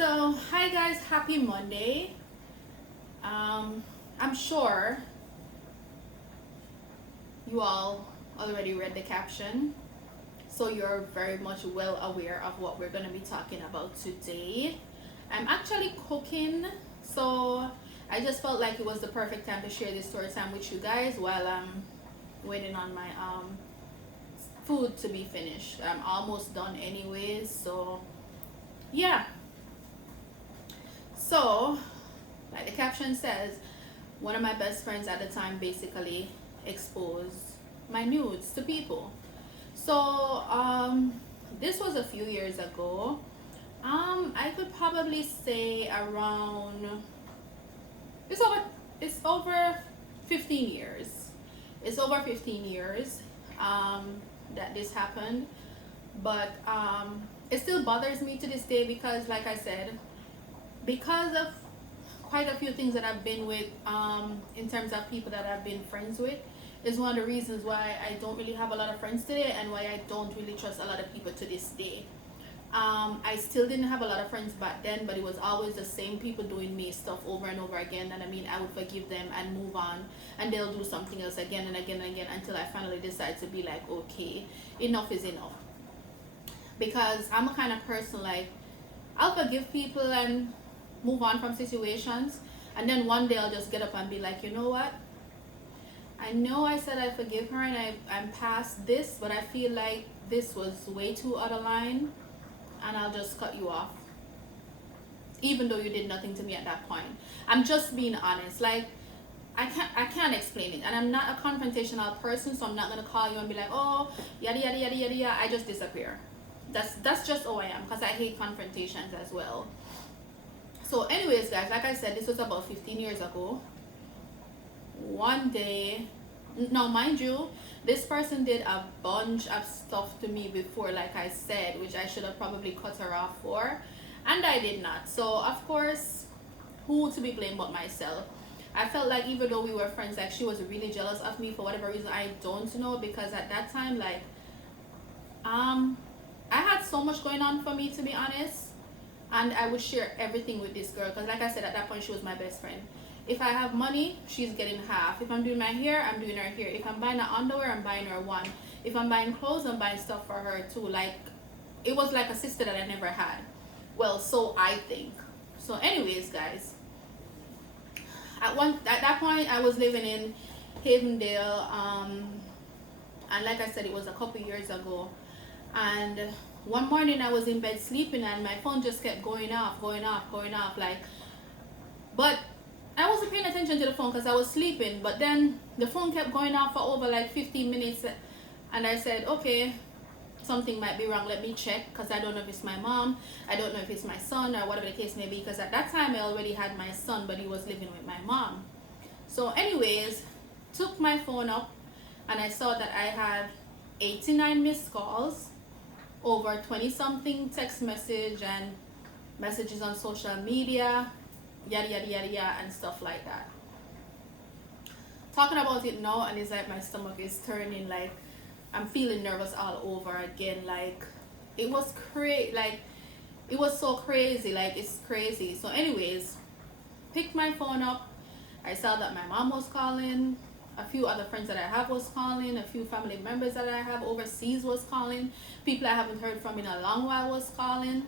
So, hi guys, happy Monday. I'm sure you all already read the caption, so you're very much well aware of what we're going to be talking about today. I'm actually cooking, so I just felt like it was the perfect time to share this story time with you guys while I'm waiting on my food to be finished. I'm almost done anyways, so yeah. So, like the caption says, one of my best friends at the time basically exposed my nudes to people. So, this was a few years ago. I could probably say around it's over it's over 15 years. It's over 15 years that this happened, but it still bothers me to this day because, like I said, because of quite a few things that I've been with, in terms of people that I've been friends with, is one of the reasons why I don't really have a lot of friends today and why I don't really trust a lot of people to this day. I still didn't have a lot of friends back then, but it was always the same people doing me stuff over and over again. And I mean, I would forgive them and move on, and they'll do something else again and again and again until I finally decide to be like, okay, enough is enough. Because I'm a kind of person like, I'll forgive people and move on from situations, and then one day I'll just get up and be like, you know what, I know I said I forgive her and I'm past this, but I feel like this was way too out of line, and I'll just cut you off even though you did nothing to me at that point. I'm just being honest. Like, I can't explain it, and I'm not a confrontational person, so I'm not gonna call you and be like, oh, yada yada yada yada yada. I just disappear. That's just who I am, because I hate confrontations as well. So anyways guys, like I said, this was about 15 years ago. One day, now mind you, this person did a bunch of stuff to me before, like I said, which I should have probably cut her off for, and I did not. So of course, who to be blamed but myself. I felt like even though we were friends, like she was really jealous of me for whatever reason. I don't know, because at that time, like, I had so much going on for me, to be honest, and I would share everything with this girl, because like I said, at that point she was my best friend. If I have money, she's getting half. If I'm doing my hair, I'm doing her hair. If I'm buying her underwear, I'm buying her one. If I'm buying clothes, I'm buying stuff for her too. Like, it was like a sister that I never had. Well, so I think. So anyways guys, at that point I was living in Havendale, and like I said, it was a couple years ago. And one morning I was in bed sleeping, and my phone just kept going off, like, but I wasn't paying attention to the phone because I was sleeping. But then the phone kept going off for over like 15 minutes, and I said, okay, something might be wrong, let me check, because I don't know if it's my mom, I don't know if it's my son, or whatever the case may be, because at that time I already had my son, but he was living with my mom. So anyways, took my phone up, and I saw that I had 89 missed calls, over 20 something text message and messages on social media, yada yada yada yada, and stuff like that. Talking about it now, and it's like my stomach is turning, like I'm feeling nervous all over again. Like, it was like it was so crazy, like it's crazy. So anyways, picked my phone up. I saw that my mom was calling, a few other friends that I have was calling, a few family members that I have overseas was calling, people I haven't heard from in a long while was calling.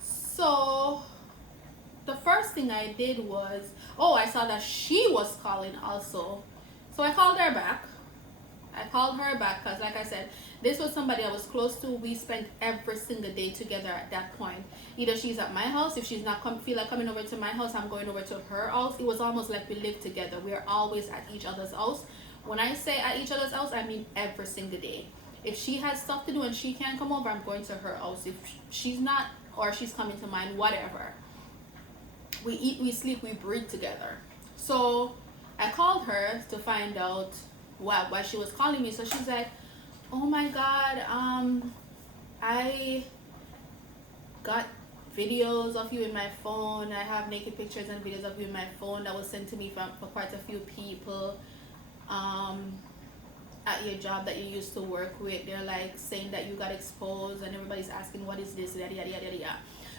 So the first thing I did was, oh, I saw that she was calling also. So I called her back. Because, like I said, this was somebody I was close to. We spent every single day together at that point. Either she's at my house, if she's not feel like coming over to my house, I'm going over to her house. It was almost like we lived together. We are always at each other's house. When I say at each other's house, I mean every single day. If she has stuff to do and she can't come over, I'm going to her house. If she's not, or she's coming to mine, whatever. We eat, we sleep, we breathe together. So I called her to find out why she was calling me. So she's like, oh my god, I got videos of you in my phone. I have naked pictures and videos of you in my phone that was sent to me for quite a few people at your job that you used to work with. They're like saying that you got exposed, and everybody's asking what is this, yada yada yada yada.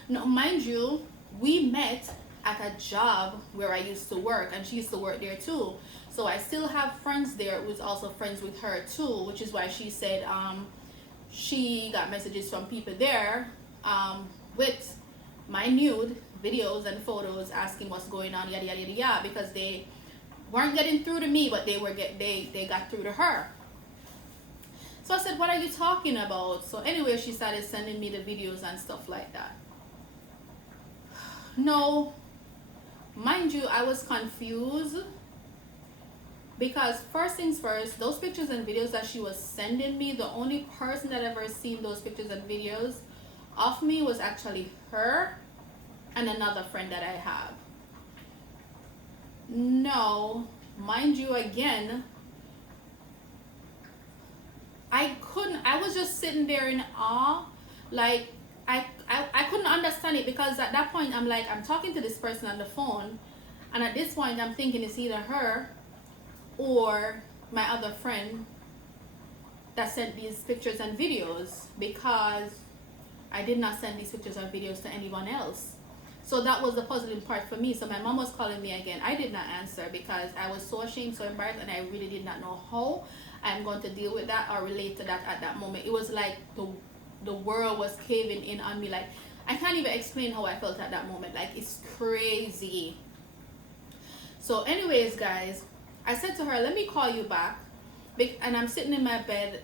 Now mind you, we met at a job where I used to work, and she used to work there too. So I still have friends there who's also friends with her too, which is why she said she got messages from people there with my nude videos and photos asking what's going on, yada yada yada yada, because they weren't getting through to me, but they got through to her. So I said, what are you talking about? So anyway, she started sending me the videos and stuff like that. No, mind you, I was confused because first things first, those pictures and videos that she was sending me, the only person that ever seen those pictures and videos of me was actually her and another friend that I have. No, mind you, again, I was just sitting there in awe, like I couldn't understand it, because at that point I'm like, I'm talking to this person on the phone, and at this point I'm thinking it's either her or my other friend that sent these pictures and videos, because I did not send these pictures and videos to anyone else. So that was the puzzling part for me. So my mom was calling me again. I did not answer because I was so ashamed, so embarrassed, and I really did not know how I'm going to deal with that or relate to that at that moment. It was like the world was caving in on me. Like, I can't even explain how I felt at that moment. Like, it's crazy. So anyways, guys, I said to her, let me call you back. And I'm sitting in my bed,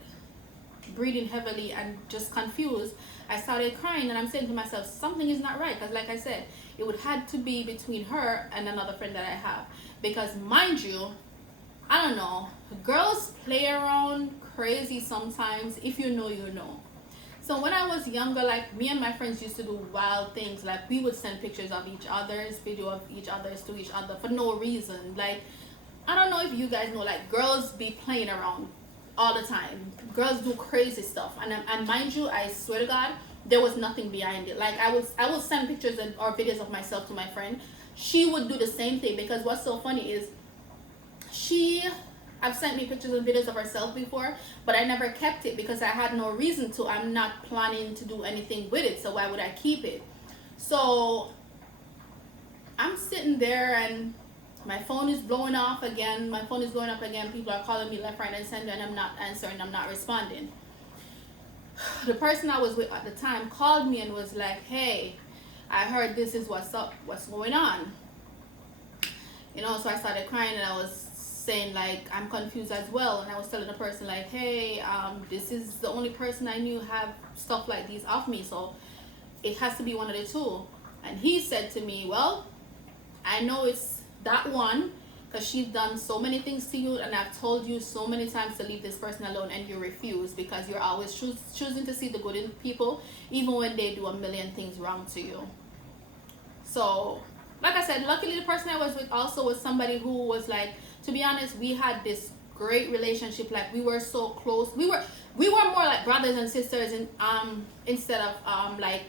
breathing heavily and just confused. I started crying, and I'm saying to myself, something is not right, because like I said, it would have to be between her and another friend that I have, because mind you, I don't know, girls play around crazy sometimes. If you know, you know. So when I was younger, like, me and my friends used to do wild things. Like, we would send pictures of each other's, video of each other's to each other for no reason. Like, I don't know if you guys know, like, girls be playing around all the time. Girls do crazy stuff, and mind you, I swear to God, there was nothing behind it. Like, I would send pictures or videos of myself to my friend. She would do the same thing, because what's so funny is I've sent me pictures and videos of herself before, but I never kept it because I had no reason to. I'm not planning to do anything with it, so why would I keep it? So I'm sitting there, and my phone is blowing off again. My phone is going up again. People are calling me left, right, and center, and I'm not answering. I'm not responding. The person I was with at the time called me and was like, hey, I heard this is what's up. What's going on? You know, so I started crying, and I was saying, like, I'm confused as well. And I was telling the person, like, hey, this is the only person I knew have stuff like these off me, so it has to be one of the two. And he said to me, well, I know it's that one, because she's done so many things to you, and I've told you so many times to leave this person alone, and you refuse because you're always choosing to see the good in people, even when they do a million things wrong to you. So, like I said, luckily the person I was with also was somebody who was like, to be honest, we had this great relationship. Like, we were so close. We were more like brothers and sisters, in instead of like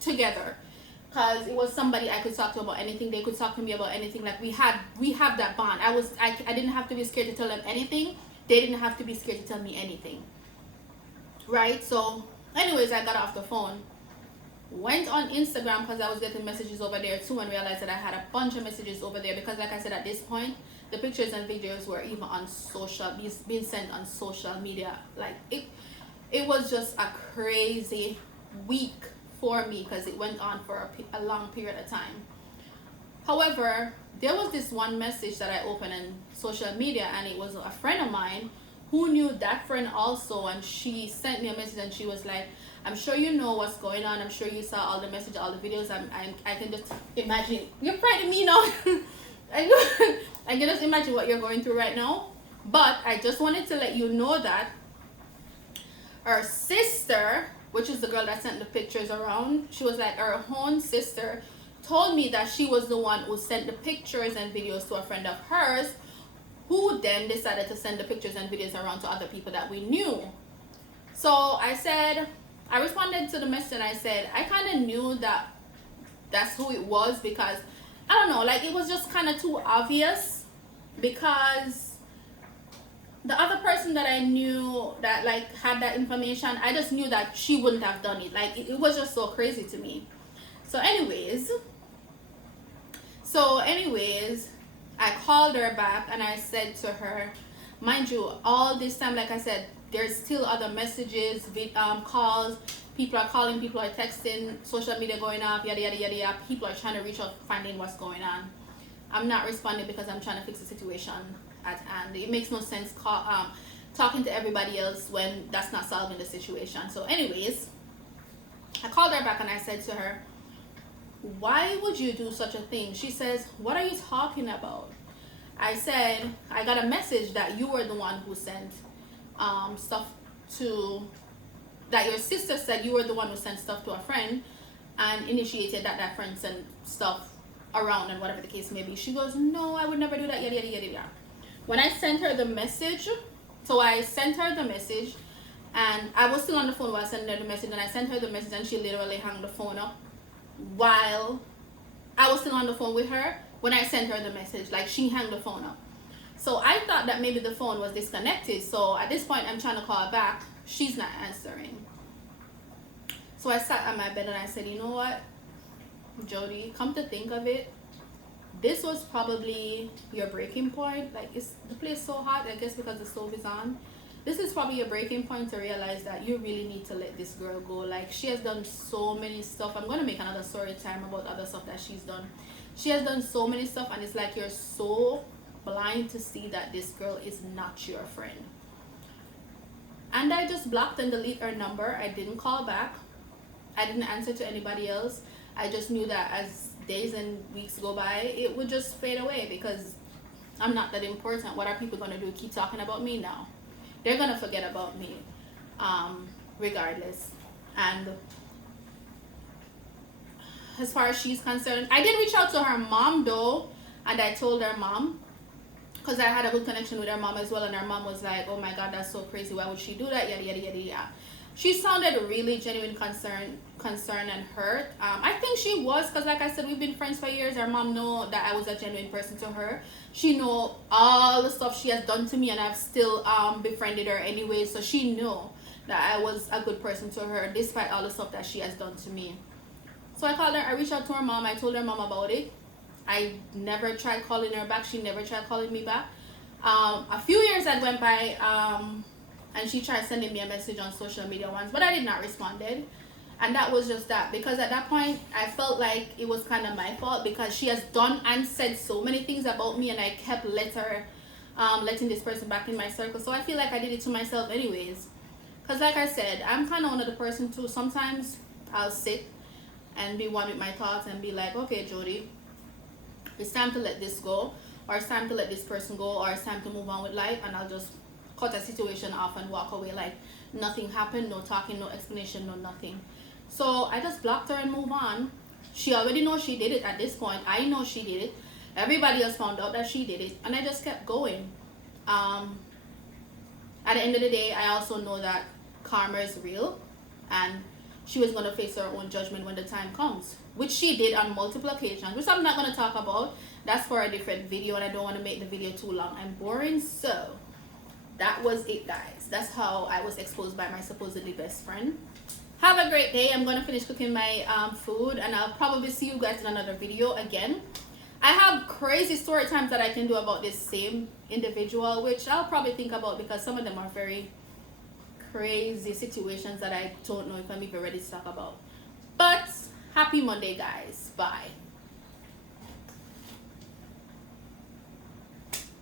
together. Because it was somebody I could talk to about anything. They could talk to me about anything. Like, we have that bond. I didn't have to be scared to tell them anything. They didn't have to be scared to tell me anything. Right? So, anyways, I got off the phone. Went on Instagram, because I was getting messages over there too, and realized that I had a bunch of messages over there. Because like I said, at this point, the pictures and videos were even on being sent on social media. Like, it was just a crazy week for me, because it went on for a long period of time. However, there was this one message that I opened in social media, and it was a friend of mine who knew that friend also, and she sent me a message, and she was like, I'm sure you know what's going on. I'm sure you saw all the messages, all the videos. I can just imagine. You're frightening me now. I can just imagine what you're going through right now. But I just wanted to let you know that her sister, which is the girl that sent the pictures around, she was like, her own sister told me that she was the one who sent the pictures and videos to a friend of hers, who then decided to send the pictures and videos around to other people that we knew. So I responded to the message, and I said, I kind of knew that that's who it was, because I don't know, like, it was just kind of too obvious, because the other person that I knew that like had that information, I just knew that she wouldn't have done it. Like, it was just so crazy to me. So anyways, I called her back and I said to her, mind you, all this time, like I said, there's still other messages, calls, people are calling, people are texting, social media going up, yada yada yada yada. People are trying to reach out, finding what's going on. I'm not responding because I'm trying to fix the situation at hand. It makes no sense talking to everybody else when that's not solving the situation. So anyways, I called her back and I said to her, why would you do such a thing? She says, what are you talking about? I said, I got a message that you were the one who sent stuff to, that your sister said you were the one who sent stuff to a friend and initiated that friend sent stuff around and whatever the case may be. She goes, no, I would never do that, yada yada yada yada. When I sent her the message, so I sent her the message and I was still on the phone while sending her the message, and I sent her the message and she literally hung the phone up while I was still on the phone with her when I sent her the message. Like, she hung the phone up. So I thought that maybe the phone was disconnected. So at this point I'm trying to call her back. She's not answering. So I sat on my bed and I said, you know what, Jody, come to think of it, this was probably your breaking point. Like, it's the place so hot, I guess because the stove is on. This is probably your breaking point to realize that you really need to let this girl go. Like, she has done so many stuff. I'm going to make another story time about other stuff that she's done. She has done so many stuff, and it's like you're so blind to see that this girl is not your friend. And I just blocked and deleted her number. I didn't call back. I didn't answer to anybody else. I just knew that as days and weeks go by, it would just fade away because I'm not that important. What are people going to do? Keep talking about me now? They're going to forget about me regardless. And as far as she's concerned, I did reach out to her mom though, and I told her mom, because I had a good connection with her mom as well, and her mom was like, oh my god, that's so crazy, why would she do that, yada yada yada yada. She sounded really genuine concern and hurt. I think she was, because like I said, we've been friends for years. Her mom know that I was a genuine person to her. She know all the stuff she has done to me, and I've still befriended her anyway, so she knew that I was a good person to her despite all the stuff that she has done to me. So I called her, I reached out to her mom, I told her mom about it. I never tried calling her back, she never tried calling me back. A few years had went by, and she tried sending me a message on social media once, but I did not respond. And that was just that, because at that point I felt like it was kind of my fault, because she has done and said so many things about me, and I kept letting this person back in my circle. So I feel like I did it to myself anyways, because like I said, I'm kind of one of the person too, sometimes I'll sit and be one with my thoughts and be like, okay Jody, it's time to let this go, or it's time to let this person go, or it's time to move on with life, and I'll just cut a situation off and walk away like nothing happened, no talking, no explanation, no nothing. So I just blocked her and move on. She already knows she did it at this point. I know she did it. Everybody else found out that she did it, and I just kept going. At the end of the day, I also know that karma is real, and she was going to face her own judgment when the time comes, which she did on multiple occasions, which I'm not going to talk about. That's for a different video, and I don't want to make the video too long and boring. So that was it, guys. That's how I was exposed by my supposedly best friend. Have a great day. I'm going to finish cooking my food, and I'll probably see you guys in another video again. I have crazy story times that I can do about this same individual, which I'll probably think about, because some of them are very crazy situations that I don't know if I'm even ready to talk about. But happy Monday, guys. Bye.